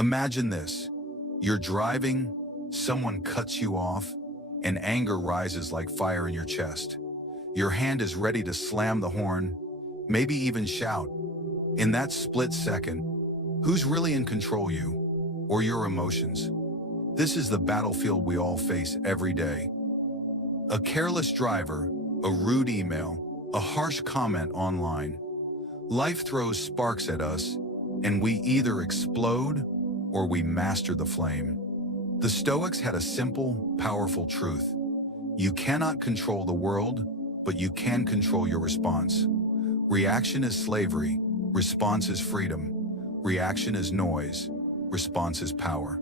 Imagine this. You're driving, someone cuts you off, and anger rises like fire in your chest. Your hand is ready to slam the horn, maybe even shout. In that split second, who's really in control, you or your emotions? This is the battlefield we all face every day. A careless driver, a rude email, a harsh comment online. Life throws sparks at us, and we either explode or we master the flame. The Stoics had a simple, powerful truth. You cannot control the world, but you can control your response. Reaction is slavery, response is freedom. Reaction is noise, response is power.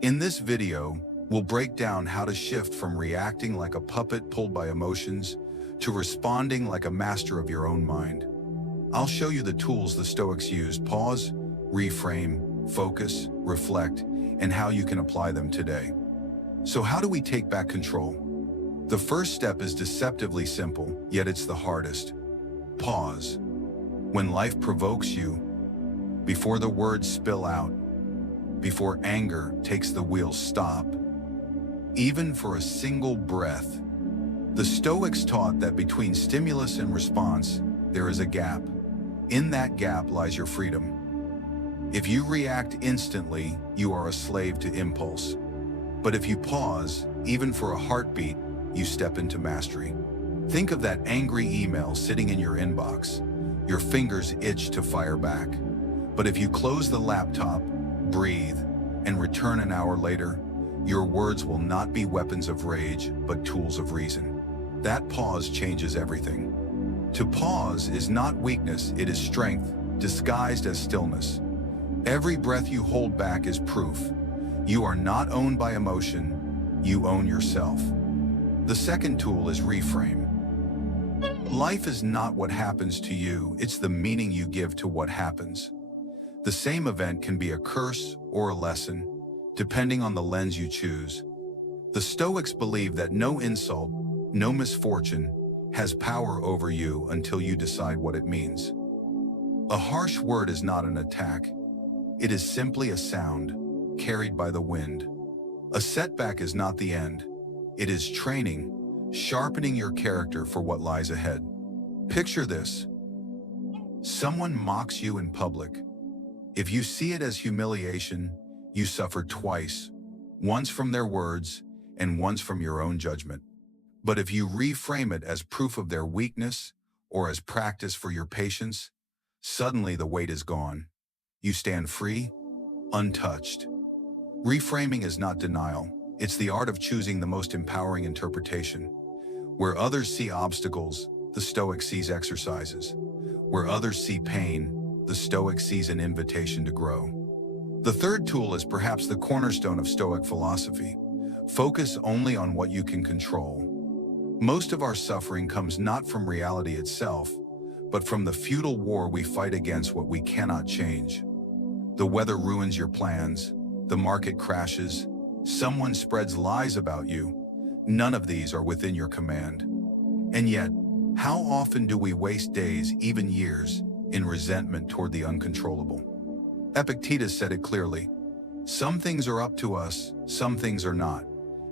In this video, we'll break down how to shift from reacting like a puppet pulled by emotions to responding like a master of your own mind. I'll show you the tools the Stoics used: pause, reframe, focus, reflect, and how you can apply them today. So how do we take back control? The first step is deceptively simple, yet it's the hardest. Pause. When life provokes you, before the words spill out, before anger takes the wheel, stop. Even for a single breath. The Stoics taught that between stimulus and response, there is a gap. In that gap lies your freedom. If you react instantly, you are a slave to impulse. But if you pause, even for a heartbeat, you step into mastery. Think of that angry email sitting in your inbox. Your fingers itch to fire back. But if you close the laptop, breathe, and return an hour later, your words will not be weapons of rage, but tools of reason. That pause changes everything. To pause is not weakness, it is strength, disguised as stillness. Every breath you hold back is proof. You are not owned by emotion, you own yourself. The second tool is reframe. Life is not what happens to you, it's the meaning you give to what happens. The same event can be a curse or a lesson, depending on the lens you choose. The Stoics believe that no insult, no misfortune, has power over you until you decide what it means. A harsh word is not an attack. It is simply a sound, carried by the wind. A setback is not the end. It is training, sharpening your character for what lies ahead. Picture this. Someone mocks you in public. If you see it as humiliation, you suffer twice, once from their words and once from your own judgment. But if you reframe it as proof of their weakness or as practice for your patience, suddenly the weight is gone. You stand free, untouched. Reframing is not denial. It's the art of choosing the most empowering interpretation. Where others see obstacles, the Stoic sees exercises. Where others see pain, the Stoic sees an invitation to grow. The third tool is perhaps the cornerstone of Stoic philosophy. Focus only on what you can control. Most of our suffering comes not from reality itself, but from the futile war we fight against what we cannot change. The weather ruins your plans, the market crashes, someone spreads lies about you. None of these are within your command. And yet, how often do we waste days, even years, in resentment toward the uncontrollable? Epictetus said it clearly. Some things are up to us, some things are not.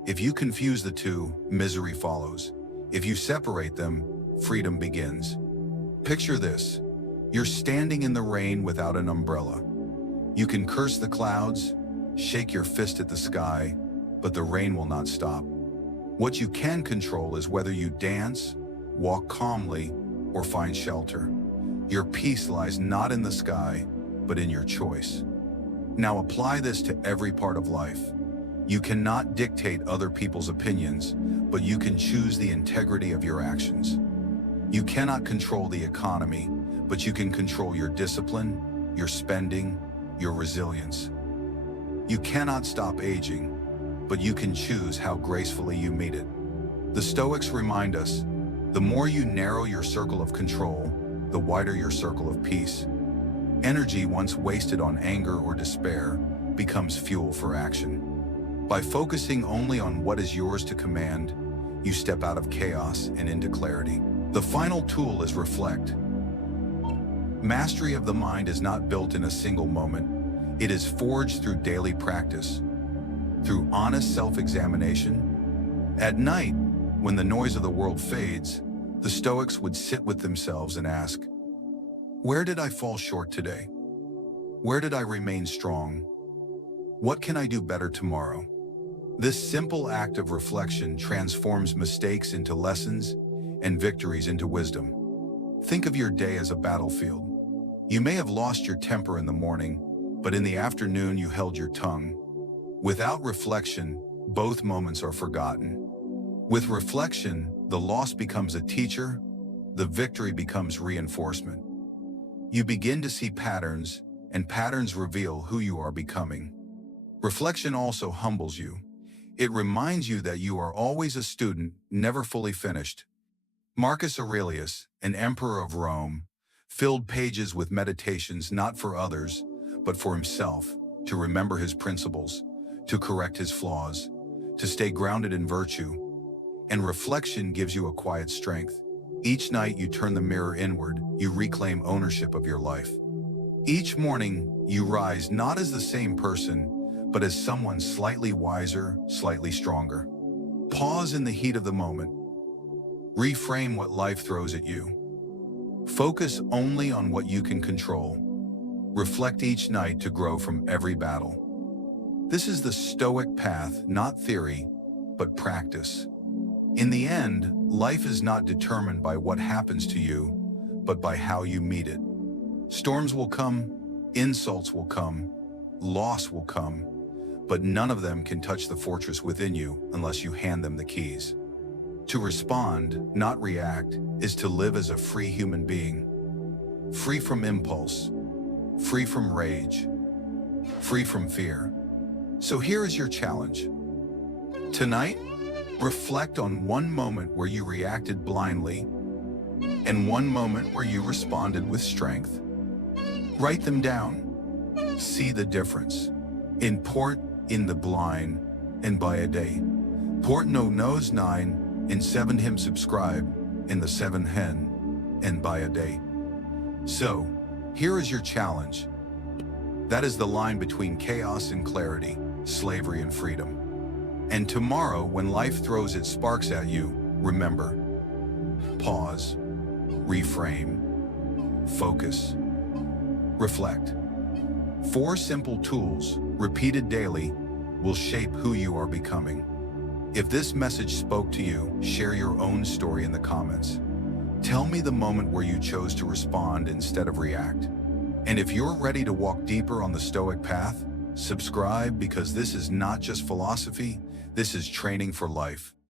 If you confuse the two, misery follows. If you separate them, freedom begins. Picture this. You're standing in the rain without an umbrella. You can curse the clouds, shake your fist at the sky, but the rain will not stop. What you can control is whether you dance, walk calmly, or find shelter. Your peace lies not in the sky, but in your choice. Now apply this to every part of life. You cannot dictate other people's opinions, but you can choose the integrity of your actions. You cannot control the economy, but you can control your discipline, your spending, your resilience. You cannot stop aging, but you can choose how gracefully you meet it. The Stoics remind us, the more you narrow your circle of control, the wider your circle of peace. Energy once wasted on anger or despair becomes fuel for action. By focusing only on what is yours to command, you step out of chaos and into clarity. The final tool is reflect. Mastery of the mind is not built in a single moment. It is forged through daily practice, through honest self-examination. At night, when the noise of the world fades, the Stoics would sit with themselves and ask, where did I fall short today? Where did I remain strong? What can I do better tomorrow? This simple act of reflection transforms mistakes into lessons and victories into wisdom. Think of your day as a battlefield. You may have lost your temper in the morning, but in the afternoon you held your tongue. Without reflection, both moments are forgotten. With reflection, the loss becomes a teacher, the victory becomes reinforcement. You begin to see patterns, and patterns reveal who you are becoming. Reflection also humbles you. It reminds you that you are always a student, never fully finished. Marcus Aurelius, an emperor of Rome, filled pages with meditations not for others, but for himself, to remember his principles, to correct his flaws, to stay grounded in virtue. And reflection gives you a quiet strength. Each night you turn the mirror inward, you reclaim ownership of your life. Each morning, you rise not as the same person, but as someone slightly wiser, slightly stronger. Pause in the heat of the moment. Reframe what life throws at you. Focus only on what you can control. Reflect each night to grow from every battle. This is the Stoic path, not theory, but practice. In the end, life is not determined by what happens to you, but by how you meet it. Storms will come, insults will come, loss will come, but none of them can touch the fortress within you unless you hand them the keys. To respond, not react, is to live as a free human being. Free from impulse, free from rage, free from fear. So here is your challenge. Tonight, reflect on one moment where you reacted blindly and one moment where you responded with strength. Write them down. See the difference. In port, in the blind, and by a day. Port no knows 9, in 7 him subscribe, in the 7 hen, and by a day. So, here is your challenge. That is the line between chaos and clarity, slavery and freedom. And tomorrow, when life throws its sparks at you, remember, pause, reframe, focus, reflect. 4 simple tools, repeated daily, will shape who you are becoming. If this message spoke to you, share your own story in the comments. Tell me the moment where you chose to respond instead of react. And if you're ready to walk deeper on the Stoic path, subscribe, because this is not just philosophy, this is training for life.